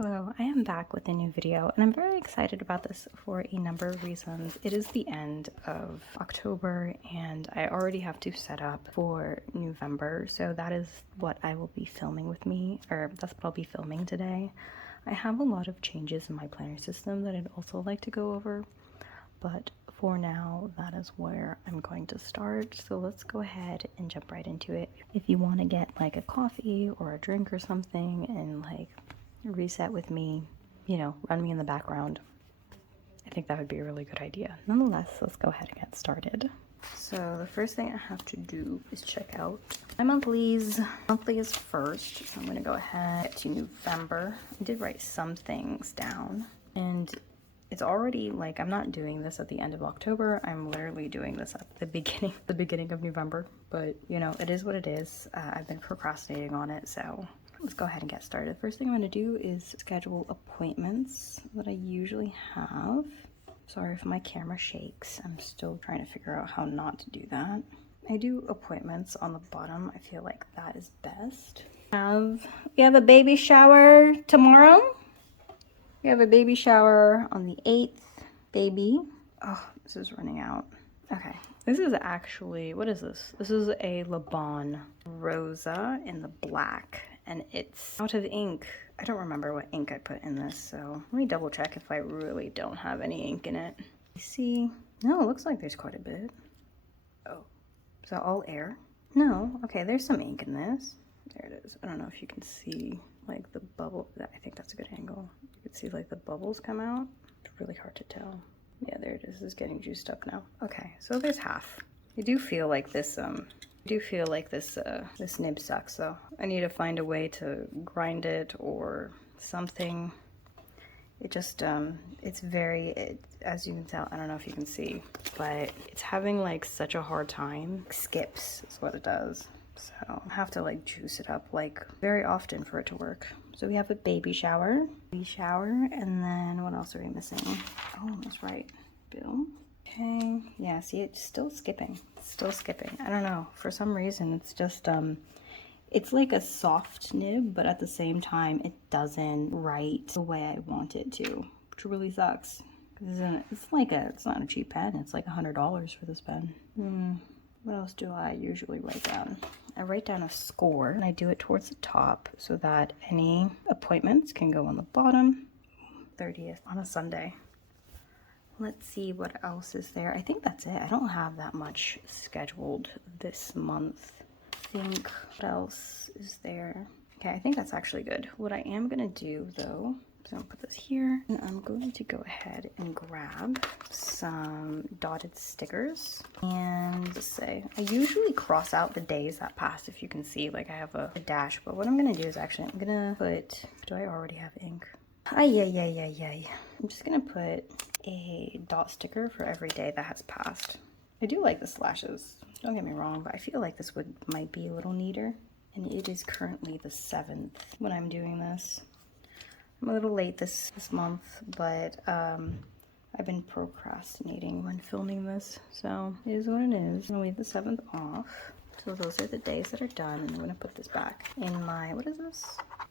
Hello, I am back with a new video and I'm very excited about this for a number of reasons. It is the end of October and I already have to set up for November, so that is what I will be filming with me, or that's what I'll be filming today. I have a lot of changes in my planner system that I'd also like to go over, but for now, that is where I'm going to start. So let's go ahead and jump right into it. If you want to get like a coffee or a drink or something and like reset with me, run me in the background, I think that would be a really good idea. Nonetheless, let's go ahead and get started. So the first thing I have to do is check out my monthlies. Monthly is first, so I'm going to go ahead and get to November. I did write some things down, and it's already like I'm not doing this at the end of October. I'm literally doing this at the beginning of November. But it is what it is. I've been procrastinating on it, so let's go ahead and get started. The first thing I'm going to do is schedule appointments that I usually have. Sorry if my camera shakes. I'm still trying to figure out how not to do that. I do appointments on the bottom. I feel like that is best. We have a baby shower tomorrow. We have a baby shower on the 8th. Baby. Oh, this is running out. Okay. This is actually, what is this? This is a Laban Rosa in the black, and it's out of ink. I don't remember what ink I put in this, so let me double check if I really don't have any ink in it. You see? No, it looks like there's quite a bit. Oh, is that all air? No, okay, there's some ink in this. There it is. I don't know if you can see like the bubble. I think that's a good angle. You can see like the bubbles come out. It's really hard to tell. Yeah, there it is. It's getting juiced up now. Okay, so there's half. I do feel like this this nib sucks, so I need to find a way to grind it or something. It just as you can tell, I don't know if you can see, but it's having like such a hard time. Skips is what it does. So I have to like juice it up like very often for it to work. So we have a baby shower, and then what else are we missing? Oh, that's right, Bill. Okay, yeah, see, it's still skipping. I don't know, for some reason it's just it's like a soft nib, but at the same time it doesn't write the way I want it to, which really sucks. It's not a cheap pen. It's like $100 for this pen. What else do I usually write down? I write down a score and I do it towards the top so that any appointments can go on the bottom. 30th on a Sunday. Let's see what else is there. I think that's it. I don't have that much scheduled this month. I think, what else is there? Okay, I think that's actually good. What I am gonna do though, so I'm gonna put this here, and I'm going to go ahead and grab some dotted stickers and just say, I usually cross out the days that pass. If you can see, like I have a dash, but what I'm gonna do is actually, I'm gonna put, do I already have ink? Ay. I'm just gonna put a dot sticker for every day that has passed. I do like the slashes, don't get me wrong, but I feel like this might be a little neater. And it is currently the 7th when I'm doing this. I'm a little late this month, but I've been procrastinating when filming this, so it is what it is. I'm gonna leave the 7th off. So those are the days that are done, and I'm gonna put this back in my, what is this?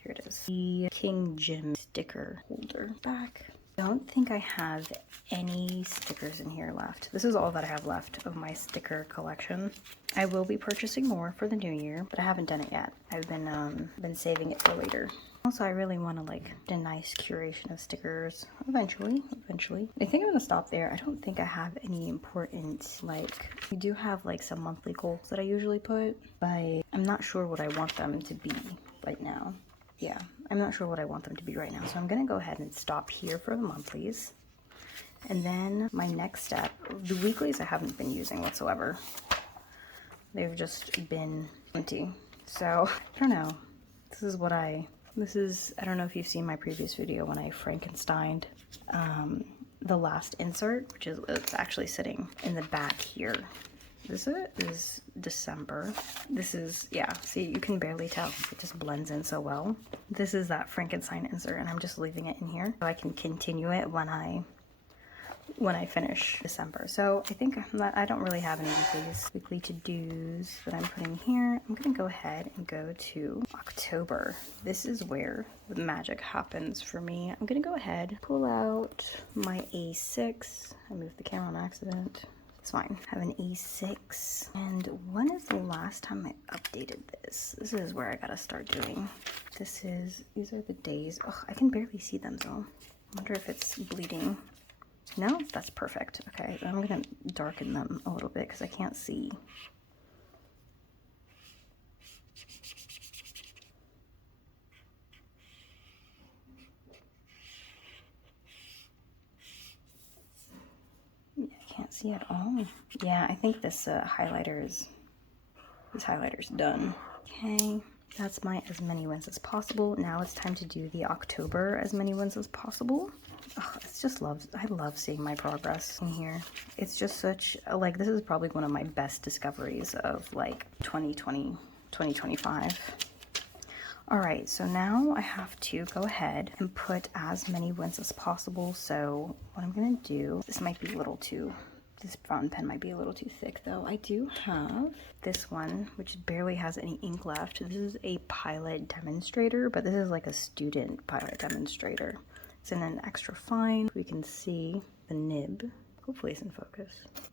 Here it is. The King Jim sticker holder back. I don't think I have any stickers in here left. This is all that I have left of my sticker collection. I will be purchasing more for the new year, but I haven't done it yet. I've been saving it for later. Also, I really want to like a nice curation of stickers eventually. I think I'm gonna stop there. I don't think I have any important, like, I do have like some monthly goals that I usually put, but I'm not sure what I want them to be right now. Yeah, I'm not sure what I want them to be right now, so I'm gonna go ahead and stop here for the monthlies. And then my next step, the weeklies I haven't been using whatsoever. They've just been empty. So, I don't know. I don't know if you've seen my previous video when I Frankensteined the last insert, which is, it's actually sitting in the back here. This is December. This is, yeah, see, you can barely tell. It just blends in so well. This is that Frankenstein insert, and I'm just leaving it in here so I can continue it when I when I finish December. So I think I don't really have any weekly to-dos that I'm putting here. I'm gonna go ahead and go to October. This is where the magic happens for me. I'm gonna go ahead, pull out my A6. I moved the camera on accident. It's fine. I have an A6. And when is the last time I updated this? This is where I gotta start doing. These are the days. Oh, I can barely see them though. I wonder if it's bleeding. No, that's perfect. Okay, I'm gonna darken them a little bit because I can't see. Yeah, I can't see at all. Yeah, I think this highlighter's done. Okay, that's my as many wins as possible. Now it's time to do the October as many wins as possible. Oh, it's just I love seeing my progress in here. It's just such, like, this is probably one of my best discoveries of like 2020, 2025. All right, so now I have to go ahead and put as many wins as possible. So what I'm gonna do, this fountain pen might be a little too thick though. I do have this one, which barely has any ink left. This is a pilot demonstrator, but this is like a student pilot demonstrator. It's in an extra fine. We can see the nib. Hopefully it's in focus.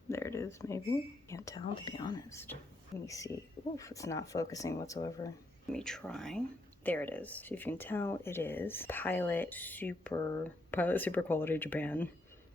There it is, maybe. Can't tell, to be honest. Let me see. Oof, it's not focusing whatsoever. Let me try. There it is. So you can tell it is Pilot Super Quality Japan.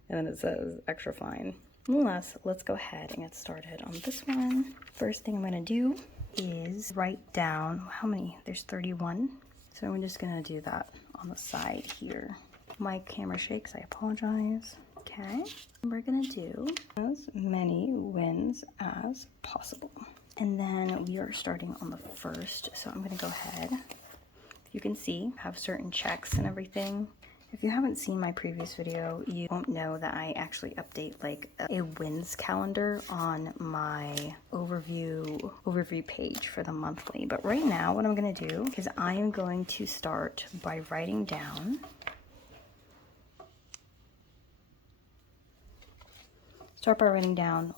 And then it says extra fine. Nonetheless, let's go ahead and get started on this one. First thing I'm gonna do is write down how many. There's 31. So I'm just gonna do that on the side here. My camera shakes, I apologize. Okay, we're gonna do as many wins as possible. And then we are starting on the 1st. So I'm gonna go ahead. You can see, I have certain checks and everything. If you haven't seen my previous video, you won't know that I actually update like a wins calendar on my overview page for the monthly. But right now, what I'm gonna do is I am going to start by writing down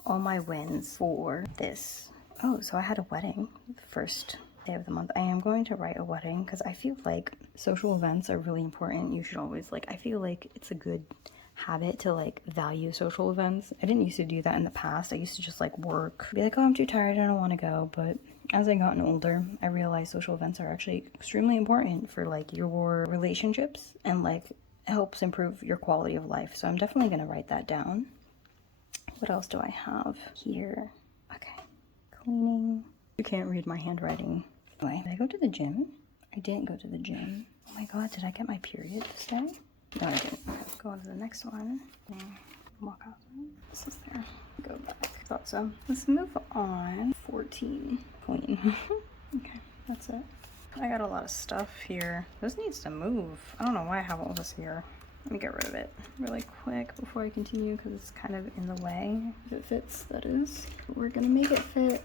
all my wins for this. Oh, so I had a wedding the first day of the month. I am going to write a wedding because I feel like social events are really important. You should always I feel like it's a good habit to like value social events. I didn't used to do that in the past. I used to just like work, be like, oh, I'm too tired, I don't want to go. But as I gotten older, I realized social events are actually extremely important for like your relationships and like helps improve your quality of life. So I'm definitely going to write that down. What else do I have here? Okay, cleaning. You can't read my handwriting. Anyway, did I go to the gym? I didn't go to the gym. Oh my god, did I get my period this day? No, I didn't. Go on to the next one. Walk out. This is there. Go back. Thought so. Let's move on. 14. Clean. Okay, that's it. I got a lot of stuff here. This needs to move. I don't know why I have all this here. Let me get rid of it really quick before I continue because it's kind of in the way. If it fits, that is. We're gonna make it fit.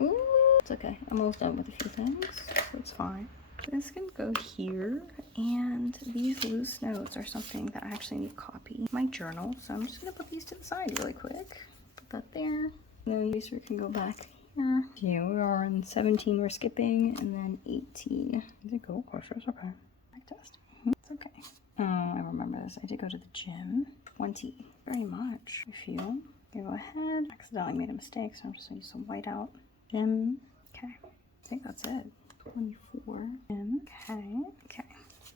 Ooh, it's okay. I'm almost done with a few things, so it's fine. This can go here, and these loose notes are something that I actually need to copy. My journal, so I'm just gonna put these to the side really quick. Put that there. The eraser can go back here. Here we are in 17, we're skipping, and then 18. Did it go questions? Okay. Back test. It's okay. I remember this. I did go to the gym. 20. Very much. I feel. Go ahead. Accidentally made a mistake, so I'm just gonna use some white out. Gym. Okay. I think that's it. 24. Gym. Okay. Okay.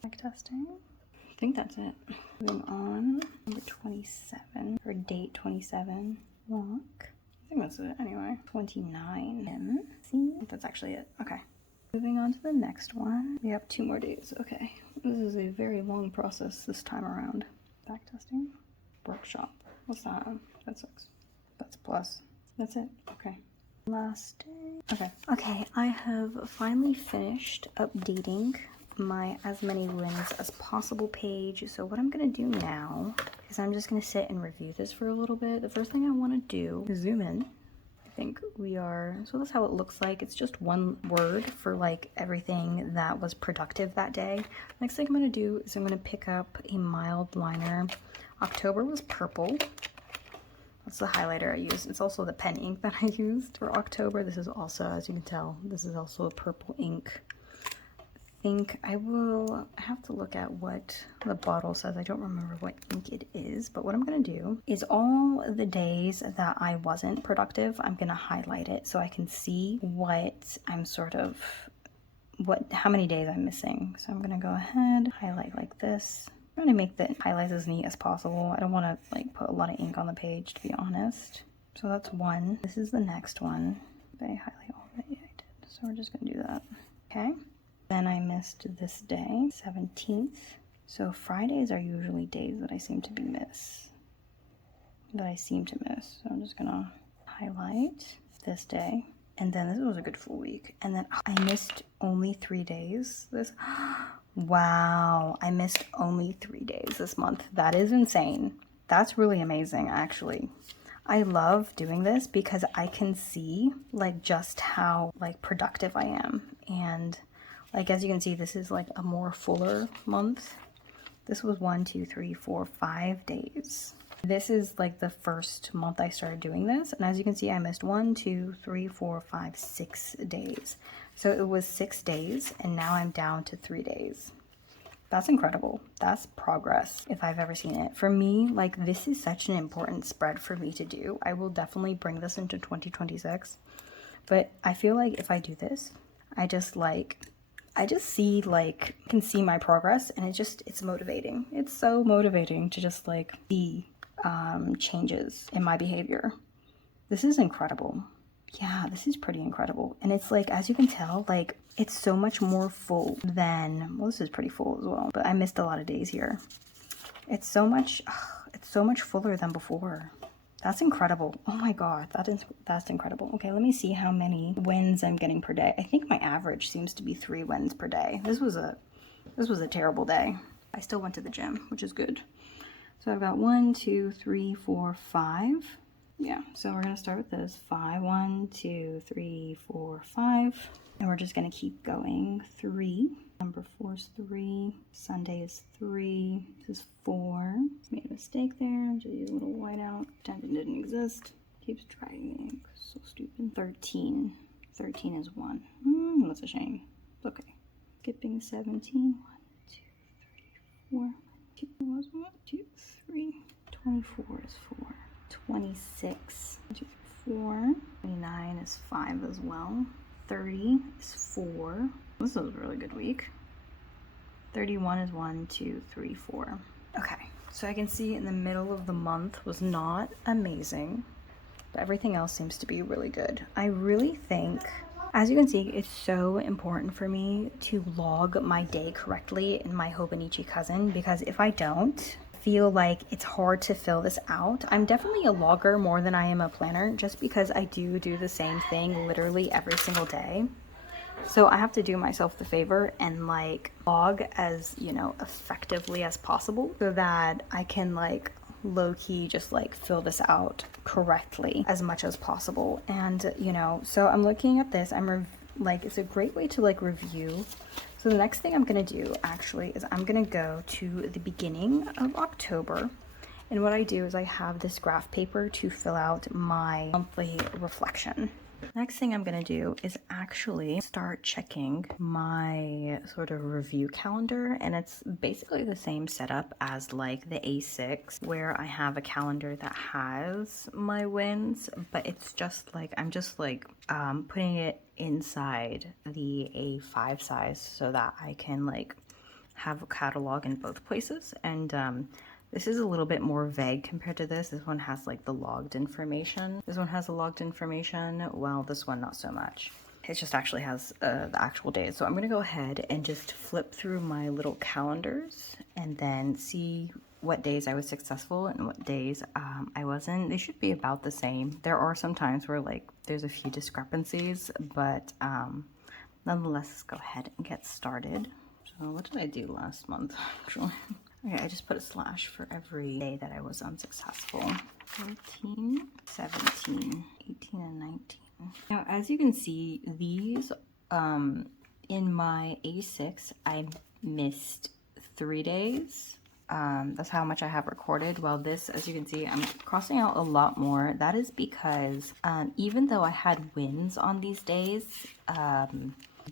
Back testing. I think that's it. Moving on. Number 27. Or date 27. Walk. I think that's it anyway. 29. Gym. See? I think that's actually it. Okay. Moving on to the next one. We have 2 more days. Okay. This is a very long process this time around. Back testing. Workshop. What's that? That sucks. That's a plus. That's it. Okay. Last day. Okay. Okay, I have finally finished updating my as many wins as possible page. So what I'm gonna do now is I'm just gonna sit and review this for a little bit. The first thing I wanna do is zoom in. I think we are, so that's how it looks like. It's just one word for like everything that was productive that day. Next thing I'm gonna do is I'm gonna pick up a mild liner October was purple. That's the highlighter I used. It's also the pen ink that I used for October. This is also, as you can tell, this is also a purple ink. I think I have to look at what the bottle says. I don't remember what ink it is, but what I'm gonna do is all the days that I wasn't productive, I'm gonna highlight it so I can see what I'm sort of, how many days I'm missing. So I'm gonna go ahead, highlight like this. I'm trying to make the highlights as neat as possible. I don't want to like put a lot of ink on the page, to be honest. So that's one. This is the next one. Did I highlight all of it? Yeah, I did. So we're just gonna do that. Okay. Then I missed this day, 17th. So Fridays are usually days that I seem to miss. So I'm just gonna highlight this day. And then this was a good full week. And then I missed only 3 days. Wow, I missed only 3 days this month. That is insane. That's really amazing, actually. I love doing this because I can see like just how like productive I am. And like, as you can see, this is like a more fuller month. This was 1, 2, 3, 4, 5 days. This is like the first month I started doing this. And as you can see, I missed 1, 2, 3, 4, 5, 6 days. So it was 6 days and now I'm down to 3 days. That's incredible. That's progress if I've ever seen it. For me, like this is such an important spread for me to do. I will definitely bring this into 2026. But I feel like if I do this, I just see like, I can see my progress and it's motivating. It's so motivating to just like see changes in my behavior. This is incredible. Yeah, this is pretty incredible. And it's like, as you can tell, like it's so much more full than, well, this is pretty full as well, but I missed a lot of days here. It's so much fuller than before. That's incredible. Oh my God, that's incredible. Okay, let me see how many wins I'm getting per day. I think my average seems to be 3 wins per day. This was a terrible day. I still went to the gym, which is good. So I've got 1, 2, 3, 4, 5. Yeah, so we're gonna start with this. 5, 1, 2, 3, 4, 5. And we're just gonna keep going. 3. Number 4 is 3. Sunday is 3. This is 4. Made a mistake there. Just use a little whiteout. Pretend it didn't exist. Keeps dragging the ink. So stupid. 13. 13 is 1. That's a shame. It's okay. Skipping 17. 1, 2, 3, 4. 2 was 1, 2, 3. 24 is 4. 26. 1, 2, 3, 4. 29 is 5 as well. 30 is 4. This was a really good week. 31 is 1, 2, 3, 4. Okay, so I can see in the middle of the month was not amazing, but everything else seems to be really good. I really think, as you can see, it's so important for me to log my day correctly in my Hobonichi cousin, because if I don't, feel like it's hard to fill this out. I'm definitely a logger more than I am a planner, just because I do the same thing literally every single day. So I have to do myself the favor and like log as, you know, effectively as possible so that I can like low-key just like fill this out correctly as much as possible. And you know, so I'm looking at this, it's a great way to like review. So the next thing I'm gonna do actually is I'm gonna go to the beginning of October, and what I do is I have this graph paper to fill out my monthly reflection. Next thing I'm gonna do is actually start checking my sort of review calendar, and it's basically the same setup as like the A6, where I have a calendar that has my wins, but it's just like I'm just like putting it inside the A5 size so that I can like have a catalog in both places. And this is a little bit more vague compared to this. This one has like the logged information. This one has the logged information, while this one not so much. It just actually has the actual days. So I'm gonna go ahead and just flip through my little calendars and then see what days I was successful and what days I wasn't. They should be about the same. There are some times where like there's a few discrepancies, but nonetheless, let's go ahead and get started. So what did I do last month actually? Okay, I just put a slash for every day that I was unsuccessful. 14, 17, 18, and 19. Now, as you can see, these, in my A6, I missed 3 days. That's how much I have recorded. Well, this, as you can see, I'm crossing out a lot more. That is because even though I had wins on these days,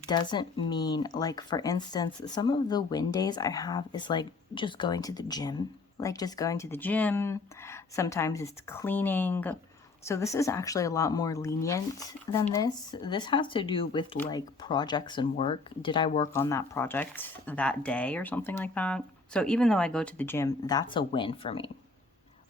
doesn't mean, like, for instance, some of the win days I have is like just going to the gym. Like just going to the gym. Sometimes it's cleaning. So this is actually a lot more lenient than this. This has to do with like projects and work. Did I work on that project that day or something like that? So even though I go to the gym, that's a win for me.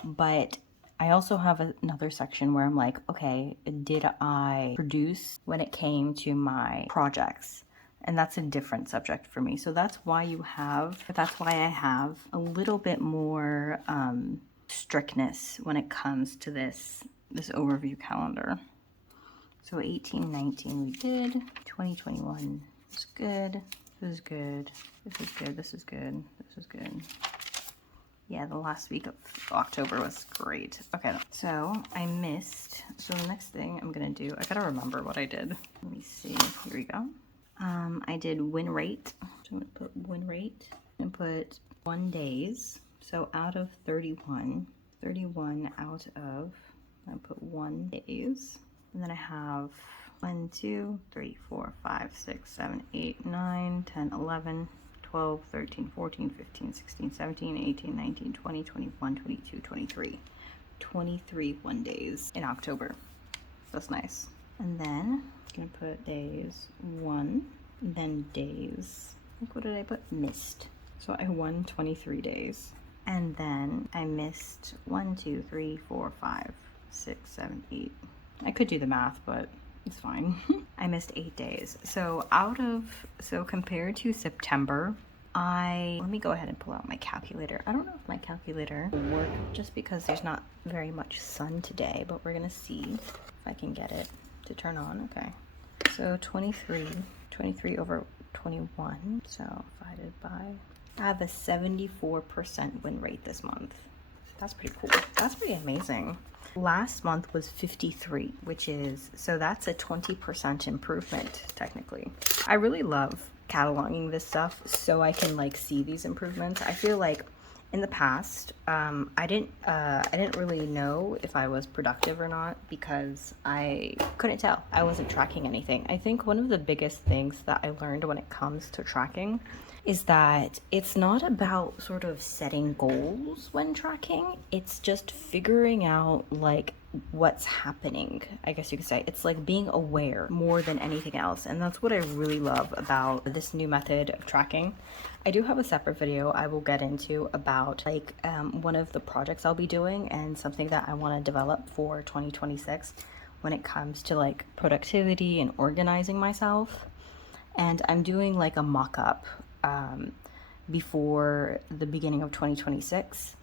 But I also have another section where I'm like, okay, did I produce when it came to my projects? And that's a different subject for me. So that's why I have a little bit more strictness when it comes to this overview calendar. So 18, 19 we did, 2021 is good, this is good, this is good, this is good, this is good. Yeah, the last week of October was great. Okay, so I missed, so the next thing I'm gonna do, I gotta remember what I did. Let me see, here we go. I did win rate, so I'm gonna put win rate and put 1 days. So out of 31 out of, I put 1 days. And then I have 1, 2, 3, 4, 5, 6, 7, 8, 9, 10, 11, 12, 13, 14, 15, 16, 17, 18, 19, 20, 21, 22, 23. 23 1 days in October. That's nice. And then I'm gonna put days 1, and then days, like what did I put? Missed. So I won 23 days. And then I missed 1, 2, 3, 4, 5, 6, 7, 8. I could do the math, but it's fine. I missed 8 days. So compared to September, let me go ahead and pull out my calculator. I don't know if my calculator will work just because there's not very much sun today, but we're gonna see if I can get it to turn on. Okay. So 23 over 21. So divided by, I have a 74% win rate this month. That's pretty cool. That's pretty amazing. Last month was 53, so that's a 20% improvement technically. I really love cataloging this stuff so I can like see these improvements. I feel like in the past, I didn't really know if I was productive or not because I couldn't tell. I wasn't tracking anything. I think one of the biggest things that I learned when it comes to tracking is that it's not about sort of setting goals when tracking. It's just figuring out like what's happening, I guess you could say. It's like being aware more than anything else. And that's what I really love about this new method of tracking. I do have a separate video I will get into about like one of the projects I'll be doing and something that I want to develop for 2026 when it comes to like productivity and organizing myself. And I'm doing like a mock-up before the beginning of 2026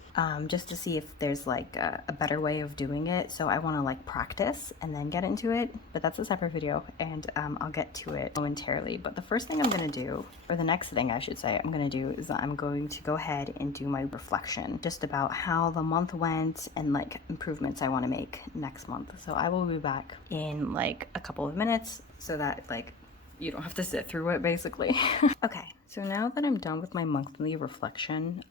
just to see if there's like a better way of doing it. So I want to like practice and then get into it, but that's a separate video and I'll get to it momentarily. But the first thing I'm going to do, or the next thing I should say I'm going to do, is that I'm going to go ahead and do my reflection just about how the month went and like improvements I want to make next month. So I will be back in like a couple of minutes so that like you don't have to sit through it basically. Okay, so now that I'm done with my monthly reflection,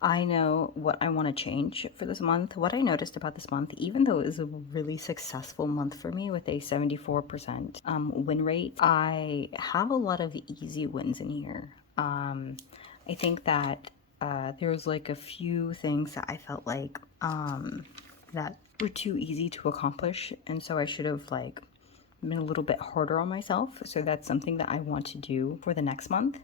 I know what I want to change for this month. What I noticed about this month, even though it was a really successful month for me with a 74% win rate, I have a lot of easy wins in here. I think that there was like a few things that I felt like that were too easy to accomplish, and so I should have like been a little bit harder on myself. So that's something that I want to do for the next month.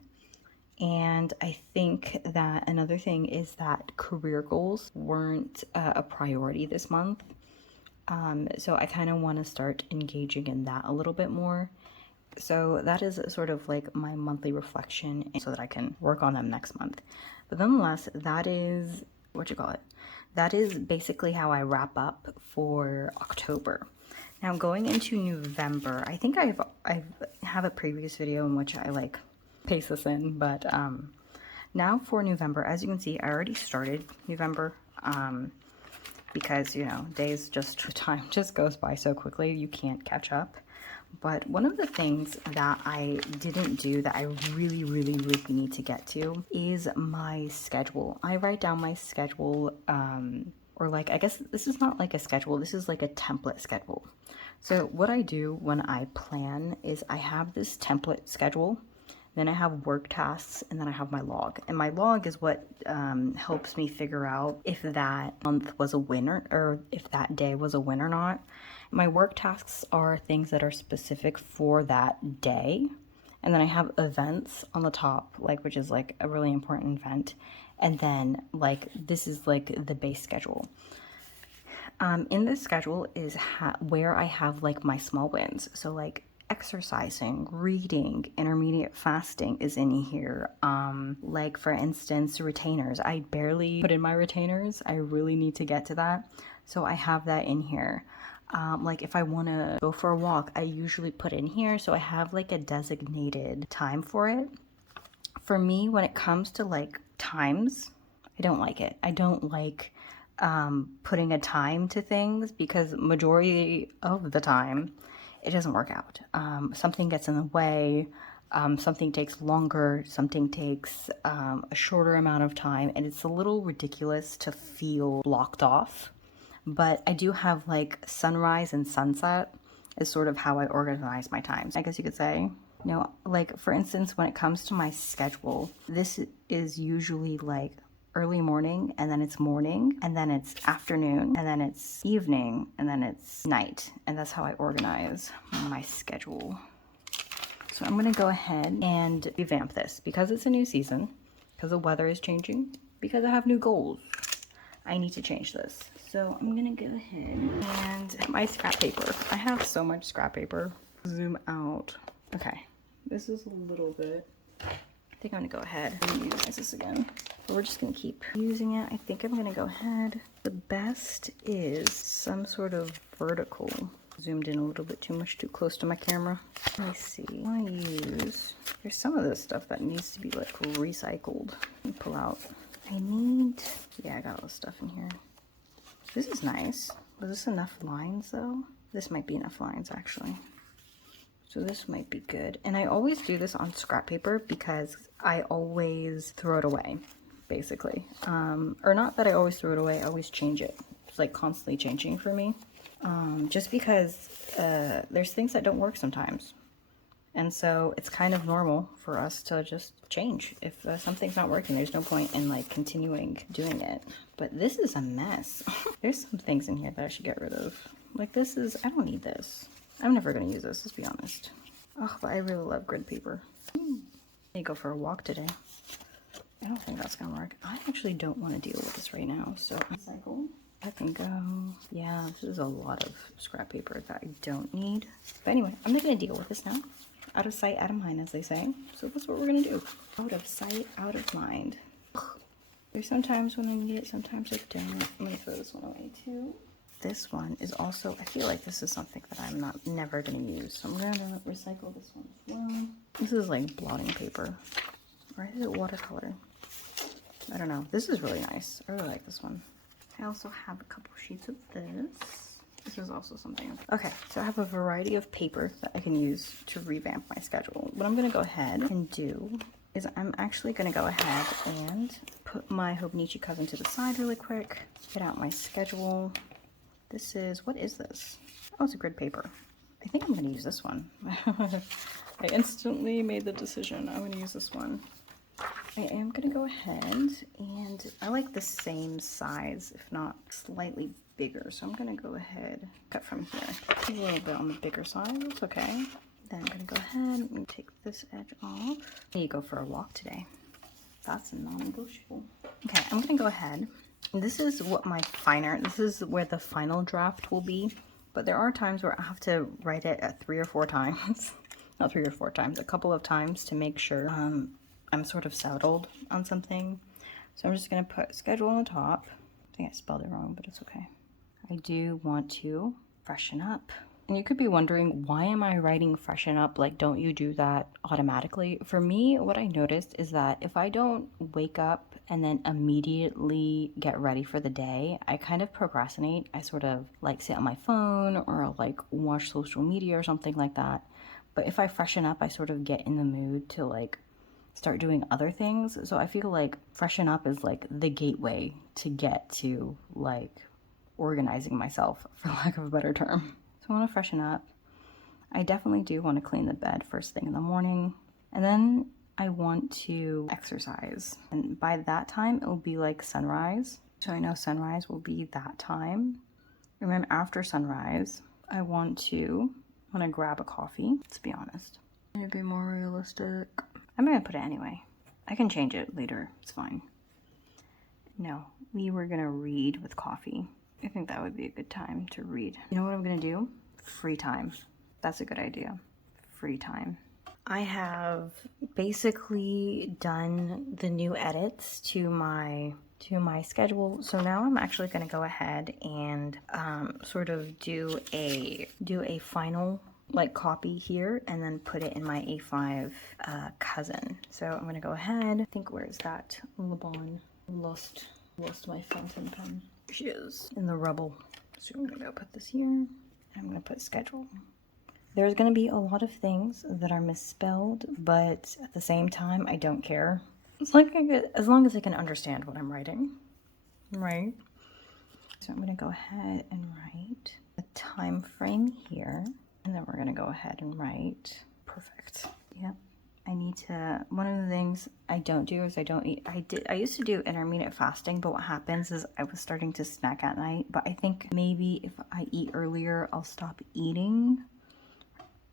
And I think that another thing is that career goals weren't a priority this month. So I kind of want to start engaging in that a little bit more. So that is sort of like my monthly reflection so that I can work on them next month. But nonetheless, that is, that is basically how I wrap up for October. Now going into November, I think I have a previous video in which I like paste this in, but now for November, as you can see, I already started November because, you know, time just goes by so quickly, you can't catch up. But one of the things that I didn't do that I really, really, really need to get to is my schedule. I write down my schedule, or like, I guess this is not like a schedule, this is like a template schedule. So what I do when I plan is I have this template schedule, then I have work tasks, and then I have my log. And my log is what helps me figure out if that month was a win or if that day was a win or not. My work tasks are things that are specific for that day. And then I have events on the top, like, which is like a really important event. And then like, this is like the base schedule. In this schedule is where I have like my small wins. So like exercising, reading, intermediate fasting is in here. Like for instance, retainers. I barely put in my retainers. I really need to get to that. So I have that in here. Like if I want to go for a walk, I usually put in here. So I have like a designated time for it. For me, when it comes to like times, I don't like it. I don't like putting a time to things because majority of the time it doesn't work out. Something gets in the way, something takes longer, something takes a shorter amount of time, and it's a little ridiculous to feel blocked off. But I do have like sunrise and sunset is sort of how I organize my times, I guess you could say. You know, like for instance, when it comes to my schedule, this is usually like early morning, and then it's morning, and then it's afternoon, and then it's evening, and then it's night. And that's how I organize my schedule. So I'm gonna go ahead and revamp this because it's a new season, because the weather is changing, because I have new goals. I need to change this. So I'm gonna go ahead and my scrap paper. I have so much scrap paper. Zoom out. Okay, this is a little bit. I think I'm gonna go ahead and use this again. But we're just gonna keep using it. I think I'm gonna go ahead. The best is some sort of vertical. Zoomed in a little bit too much, too close to my camera. Let me see. I wanna use, there's some of this stuff that needs to be like recycled. Let me pull out. I need, yeah, I got all this stuff in here. This is nice. Was this enough lines though? This might be enough lines actually. So this might be good. And I always do this on scrap paper because I always throw it away, basically. Or not that I always throw it away, I always change it. It's like constantly changing for me. Just because there's things that don't work sometimes. And so it's kind of normal for us to just change. If something's not working, there's no point in like continuing doing it. But this is a mess. There's some things in here that I should get rid of. Like this is, I don't need this. I'm never gonna use this, let's be honest. Oh, but I really love grid paper. I need to go for a walk today. I don't think that's gonna work. I actually don't want to deal with this right now, so recycle. I can go. Yeah, this is a lot of scrap paper that I don't need. But anyway, I'm not gonna deal with this now. Out of sight, out of mind, as they say. So that's what we're gonna do. Out of sight, out of mind. There's sometimes when I need it, sometimes I don't. I'm gonna throw this one away too. This one is also, I feel like this is something that I'm never gonna use. So I'm gonna recycle this one as well. This is like blotting paper. Or is it watercolor? I don't know. This is really nice. I really like this one. I also have a couple sheets of this. This is also something. Okay, so I have a variety of paper that I can use to revamp my schedule. What I'm gonna go ahead and do is I'm actually gonna go ahead and put my Hobonichi cousin to the side really quick. Get out my schedule. This is, what is this? Oh, it's a grid paper. I think I'm gonna use this one. I instantly made the decision. I'm gonna use this one. I am gonna go ahead and I like the same size, if not slightly bigger. So I'm gonna go ahead, cut from here. A little bit on the bigger side, that's okay. Then I'm gonna go ahead and take this edge off. I need to go for a walk today. That's non-negotiable. Okay, I'm gonna go ahead. This is what my this is where the final draft will be. But there are times where I have to write it at 3 or 4 times. Not 3 or 4 times, a couple of times to make sure I'm sort of settled on something. So I'm just gonna put schedule on the top. I think I spelled it wrong, but it's okay. I do want to freshen up. And you could be wondering, why am I writing freshen up? Like, don't you do that automatically? For me, what I noticed is that if I don't wake up and then immediately get ready for the day. I kind of procrastinate. I sort of like sit on my phone or I'll like watch social media or something like that. But if I freshen up, I sort of get in the mood to like start doing other things. So I feel like freshen up is like the gateway to get to like organizing myself, for lack of a better term. So I want to freshen up. I definitely do want to clean the bed first thing in the morning. And then I want to exercise. And by that time, it will be like sunrise. So I know sunrise will be that time. And then after sunrise, I want to grab a coffee, let's be honest. Maybe more realistic. I'm gonna put it anyway. I can change it later, it's fine. No, we were gonna read with coffee. I think that would be a good time to read. You know what I'm gonna do? Free time. That's a good idea. Free time. I have basically done the new edits to my schedule. So now I'm actually going to go ahead and sort of do a final like copy here and then put it in my A5 cousin. So I'm going to go ahead. I think where's that Lebon? Lost my fountain pen. Here she is in the rubble. So I'm going to go put this here. And I'm going to put schedule. There's going to be a lot of things that are misspelled, but at the same time, I don't care. It's like as long as I can understand what I'm writing, right? So I'm going to go ahead and write the time frame here, and then we're going to go ahead and write. Perfect. Yep. I need to, one of the things I don't do is I don't eat. I used to do intermittent fasting, but what happens is I was starting to snack at night, but I think maybe if I eat earlier, I'll stop eating.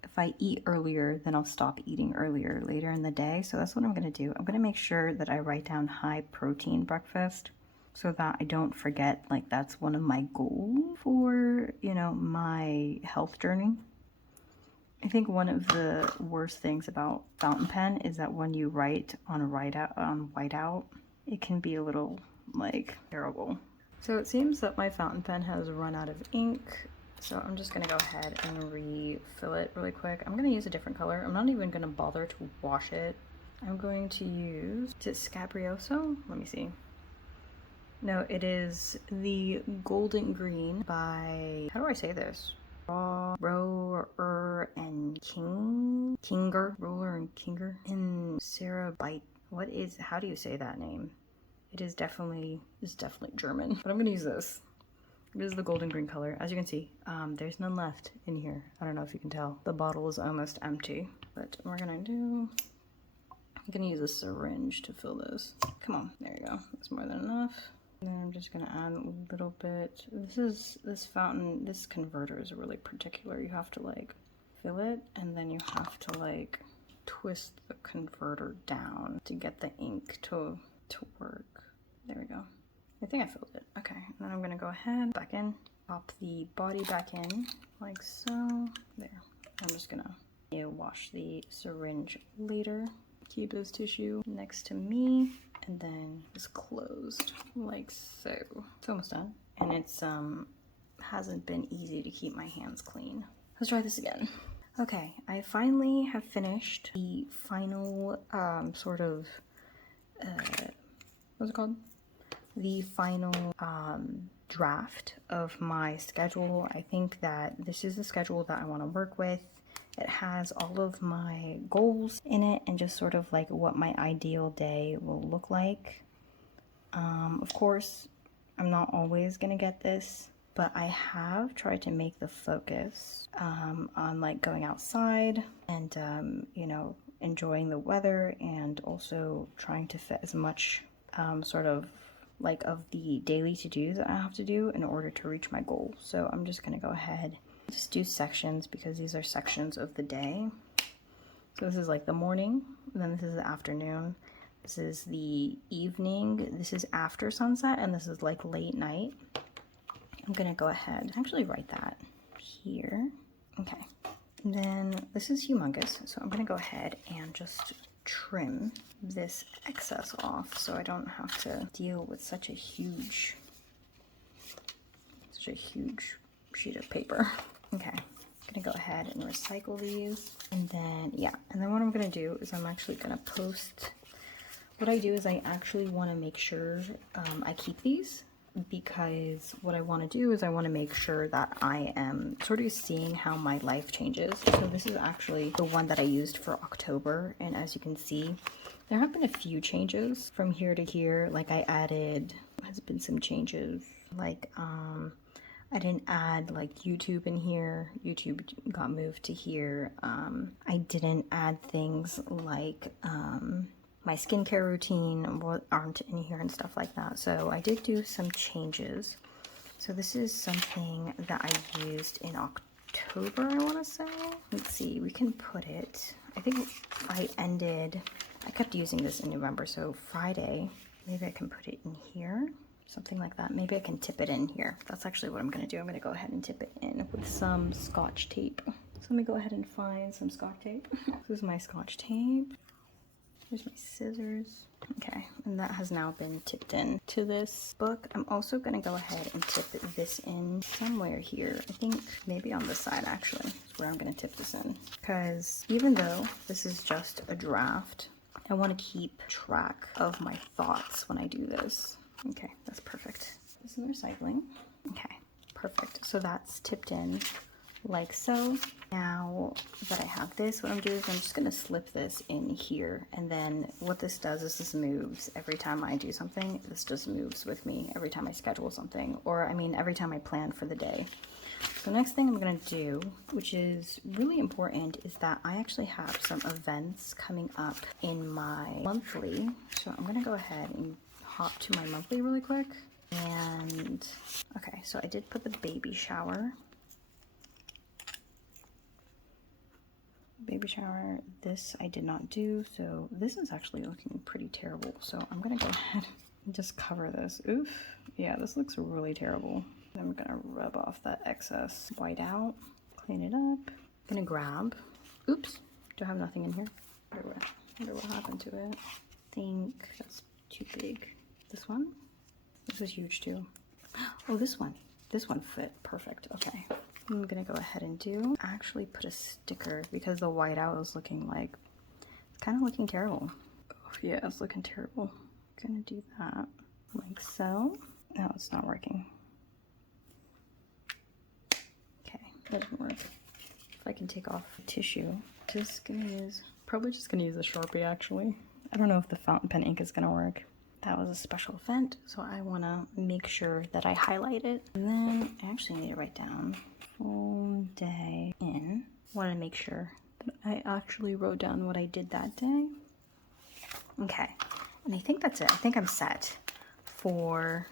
If I eat earlier, then I'll stop eating earlier later in the day. So that's what I'm going to do. I'm going to make sure that I write down high protein breakfast so that I don't forget, like that's one of my goals for, you know, my health journey. I think one of the worst things about fountain pen is that when you write on whiteout, it can be a little like terrible. So it seems that my fountain pen has run out of ink. So I'm just gonna go ahead and refill it really quick. I'm gonna use a different color. I'm not even gonna bother to wash it. I'm going to use, is it Scabrioso? Let me see. No, it is the Golden Green by, how do I say this? Roller and Kinger, Roller and Kinger, and Sarah Bite. How do you say that name? It's definitely German, but I'm gonna use this. It is the golden green color. As you can see, there's none left in here. I don't know if you can tell. The bottle is almost empty. But I'm gonna use a syringe to fill this. Come on, there you go. That's more than enough. And then I'm just gonna add a little bit. This converter is really particular. You have to like fill it and then you have to like twist the converter down to get the ink to work. There we go. I think I filled it. Okay, and then I'm gonna go ahead, back in, pop the body back in, like so. There. I'm just gonna wash the syringe later. Keep this tissue next to me, and then it's closed, like so. It's almost done. And it's hasn't been easy to keep my hands clean. Let's try this again. Okay, I finally have finished the final what's it called? The final draft of my schedule. I think that this is the schedule that I want to work with. It has all of my goals in it and just sort of like what my ideal day will look like. Of course, I'm not always gonna get this, but I have tried to make the focus on like going outside and you know, enjoying the weather, and also trying to fit as much sort of like of the daily to-dos that I have to do in order to reach my goal. So I'm just gonna go ahead, just do sections because these are sections of the day. So this is like the morning, and then this is the afternoon, this is the evening, this is after sunset, and this is like late night. I'm gonna go ahead and actually write that here. Okay, and then this is humongous, so I'm gonna go ahead and just trim this excess off so I don't have to deal with such a huge sheet of paper. Okay, I'm gonna go ahead and recycle these, and then yeah, and then what I'm gonna do is I'm actually gonna post what I do is I actually want to make sure I keep these, because what I want to do is I want to make sure that I am sort of seeing how my life changes. So this is actually the one that I used for October, and as you can see, there have been a few changes from here to here. Like has been some changes, like I didn't add like YouTube in here. YouTube got moved to here. I didn't add things like my skincare routine aren't in here and stuff like that. So I did do some changes. So this is something that I used in October, I want to say. Let's see, we can put it, I think I kept using this in November, so Friday, maybe I can put it in here. Something like that. Maybe I can tip it in here. That's actually what I'm going to do. I'm going to go ahead and tip it in with some Scotch tape. So let me go ahead and find some Scotch tape. This is my Scotch tape. Here's my scissors. Okay, and that has now been tipped in to this book. I'm also going to go ahead and tip this in somewhere here. I think maybe on this side actually is where I'm going to tip this in. Because even though this is just a draft, I want to keep track of my thoughts when I do this. Okay, that's perfect. This is recycling. Okay, perfect. So that's tipped in like so. Now that I have this, what I'm doing is I'm just gonna slip this in here, and then what this does is this moves every time I do something. This just moves with me every time I schedule something, or I mean every time I plan for the day. So next thing I'm gonna do, which is really important, is that I actually have some events coming up in my monthly. So I'm gonna go ahead and hop to my monthly really quick. And okay, so I did put the baby shower. This I did not do, so this is actually looking pretty terrible. So I'm gonna go ahead and just cover this. Oof, yeah, this looks really terrible. I'm gonna rub off that excess white out, clean it up. I'm gonna grab, oops, do I have nothing in here? I wonder what happened to it. I think that's too big. This one? This was huge too. Oh, this one fit perfect. Okay, I'm gonna go ahead and actually put a sticker, because the whiteout is looking like, it's kind of looking terrible. Oh yeah, it's looking terrible. I'm gonna do that like so. No, it's not working. Okay, that doesn't work. If I can take off the tissue, probably just gonna use a Sharpie actually. I don't know if the fountain pen ink is gonna work. That was a special event, so I want to make sure that I highlight it. And then I actually need to write down full day in. Want to make sure that I actually wrote down what I did that day. Okay, and I think that's it. I think I'm set for,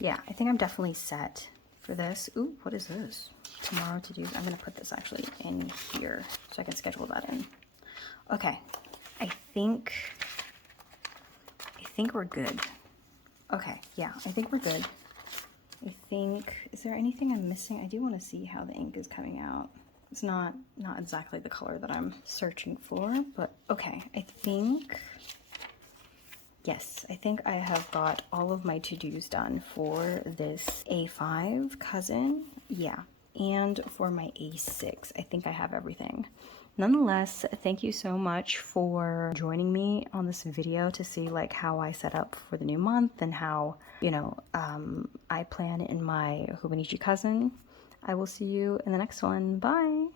yeah, I think I'm definitely set for this. Ooh, what is this? Tomorrow to do. I'm going to put this actually in here so I can schedule that in. Okay, I think we're good. Okay, yeah, I think we're good. Is there anything I'm missing? I do want to see how the ink is coming out. It's not exactly the color that I'm searching for, but okay, yes, I think I have got all of my to-dos done for this A5 cousin, yeah, and for my A6. I think I have everything. Nonetheless, thank you so much for joining me on this video to see like how I set up for the new month and how, you know, I plan in my Hobonichi cousin. I will see you in the next one. Bye!